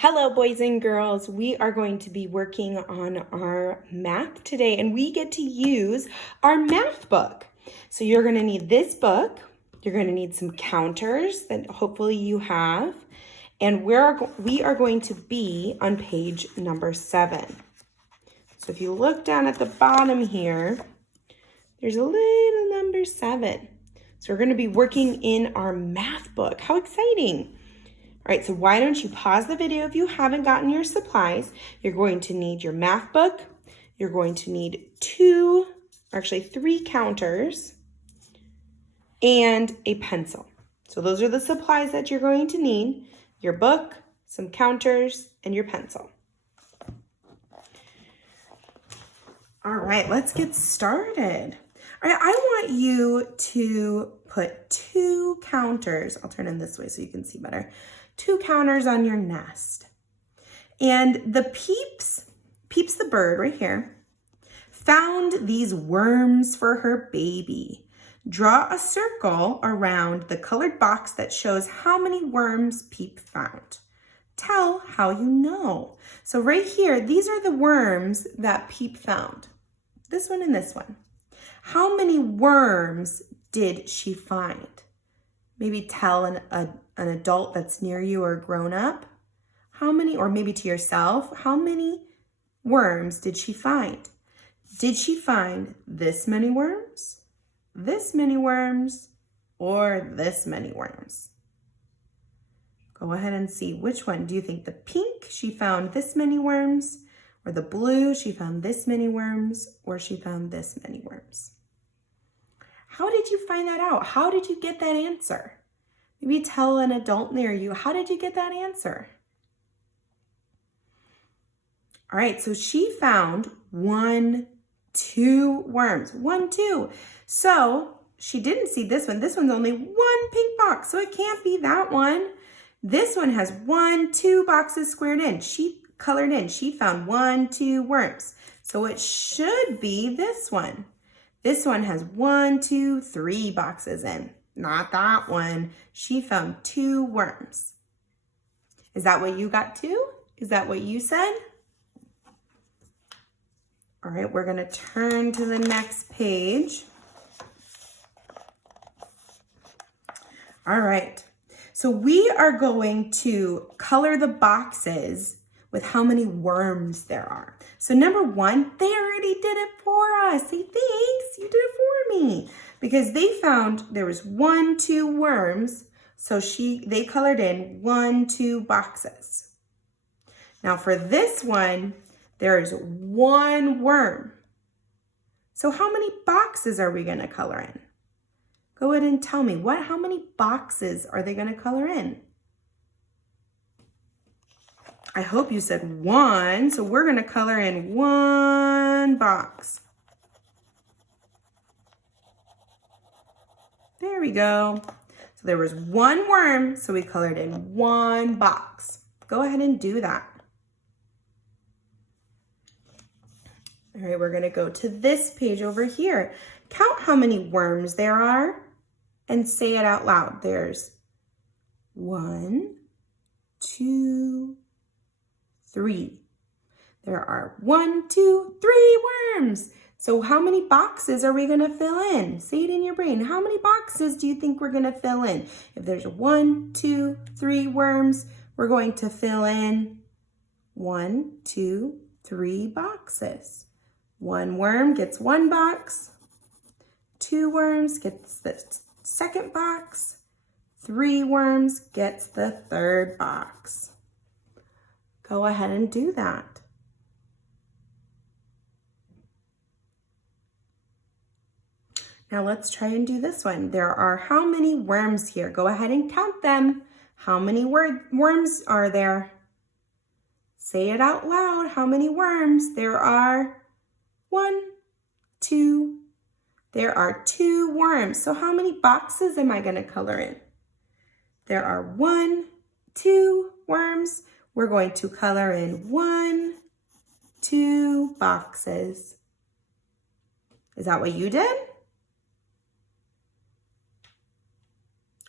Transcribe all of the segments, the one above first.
Hello, boys and girls. We are going to be working on our math today, and we get to use our math book. So you're going to need this book. You're going to need some counters that hopefully you have. And we are going to be on page number 7. So if you look down at the bottom here, there's a little number 7. So we're going to be working in our math book. How exciting! All right, so why don't you pause the video if you haven't gotten your supplies. You're going to need your math book. You're going to need 3 counters and a pencil. So those are the supplies that you're going to need. Your book, some counters, and your pencil. All right, let's get started. All right, I want you to put 2 counters. I'll turn in this way so you can see better. 2 counters on your nest. And the Peeps the bird right here, found these worms for her baby. Draw a circle around the colored box that shows how many worms Peep found. Tell how you know. So right here, these are the worms that Peep found. This one and this one. How many worms did she find? Maybe tell an adult that's near you or grown up. How many, or maybe to yourself, how many worms did she find? Did she find this many worms, or this many worms? Go ahead and see which one. Do you think the pink, she found this many worms, or the blue, she found this many worms, or she found this many worms? How did you find that out? How did you get that answer? Maybe tell an adult near you, how did you get that answer? All right, so she found 2 worms. 2. So she didn't see this one. This one's only 1 pink box, so it can't be that one. This one has 2 boxes squared in. She colored in. She found 2 worms. So it should be this one. This one has 3 boxes in. Not that one. She found 2 worms. Is that what you got too? Is that what you said? All right, we're gonna turn to the next page. All right, so we are going to color the boxes with how many worms there are. So number 1, they already did it for us. Say thanks, you did it for me. Because they found there was 2 worms, so they colored in 2 boxes. Now for this one, there's 1 worm. So how many boxes are we gonna color in? Go ahead and tell me, how many boxes are they gonna color in? I hope you said 1, so we're gonna color in 1 box. There we go. So there was 1 worm, so we colored in 1 box. Go ahead and do that. All right, we're gonna go to this page over here. Count how many worms there are and say it out loud. There's 1, 2, 3. There are 1, 2, 3 worms. So how many boxes are we gonna fill in? Say it in your brain. How many boxes do you think we're gonna fill in? If there's 1, 2, 3 worms, we're going to fill in 1, 2, 3 boxes. 1 worm gets 1 box. 2 worms gets the 2nd box. 3 worms gets the 3rd box. Go ahead and do that. Now let's try and do this one. There are how many worms here? Go ahead and count them. How many worms are there? Say it out loud. How many worms? There are 1, 2. There are 2 worms. So how many boxes am I going to color in? There are 1, 2 worms. We're going to color in 1, 2 boxes. Is that what you did?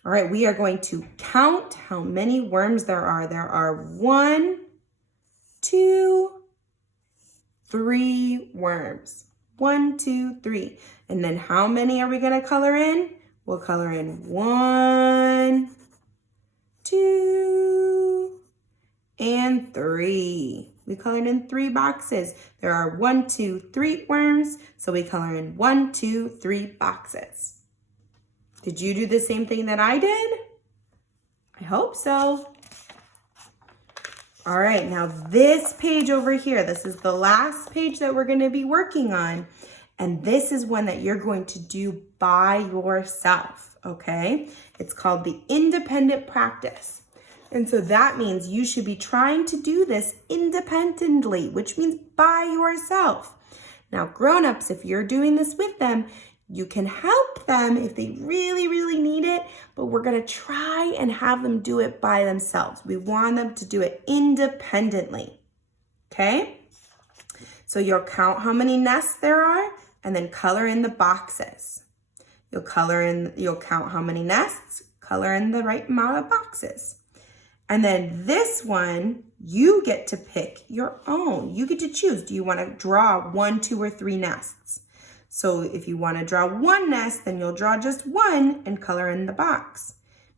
All right, we are going to count how many worms there are. There are 1, 2, 3 worms. 1, 2, 3. And then how many are we going to color in? We'll color in 1, 2, and 3. We colored in 3 boxes. There are 1, 2, 3 worms, so we color in 1, 2, 3 boxes. Did you do the same thing that I did? I hope so. All right, now this page over here, this is the last page that we're going to be working on. And this is one that you're going to do by yourself, okay? It's called the independent practice. And so that means you should be trying to do this independently, which means by yourself. Now, grown-ups, if you're doing this with them, you can help them if they really, really need it, but we're gonna try and have them do it by themselves. We want them to do it independently, okay? So you'll count how many nests there are and then color in the boxes. You'll count how many nests, color in the right amount of boxes. And then this one, you get to pick your own. You get to choose. Do you want to draw 1, 2, or 3 nests? So if you want to draw 1 nest, then you'll draw just 1 and color in the box.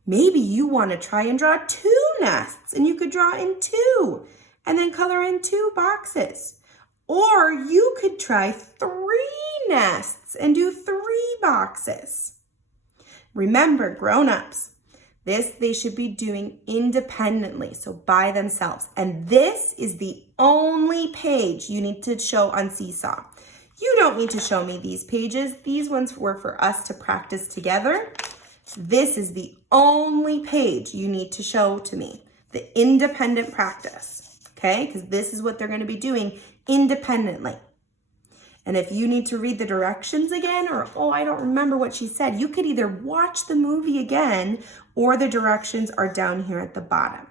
Maybe you want to try and draw 2 nests, and you could draw in 2 and then color in 2 boxes. Or you could try 3 nests and do 3 boxes. Remember, grown-ups, this they should be doing independently, so by themselves. And this is the only page you need to show on Seesaw. You don't need to show me these pages. These ones were for us to practice together. This is the only page you need to show to me, the independent practice, okay? Because this is what they're going to be doing independently. And if you need to read the directions again, or, oh, I don't remember what she said, you could either watch the movie again or the directions are down here at the bottom.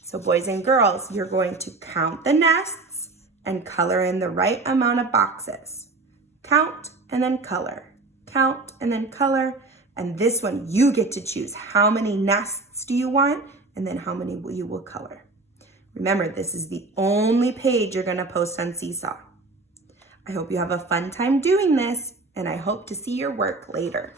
So boys and girls, you're going to count the nests and color in the right amount of boxes. Count and then color. Count and then color. And this one, you get to choose how many nests do you want and then how many you will color. Remember, this is the only page you're going to post on Seesaw. I hope you have a fun time doing this, and I hope to see your work later.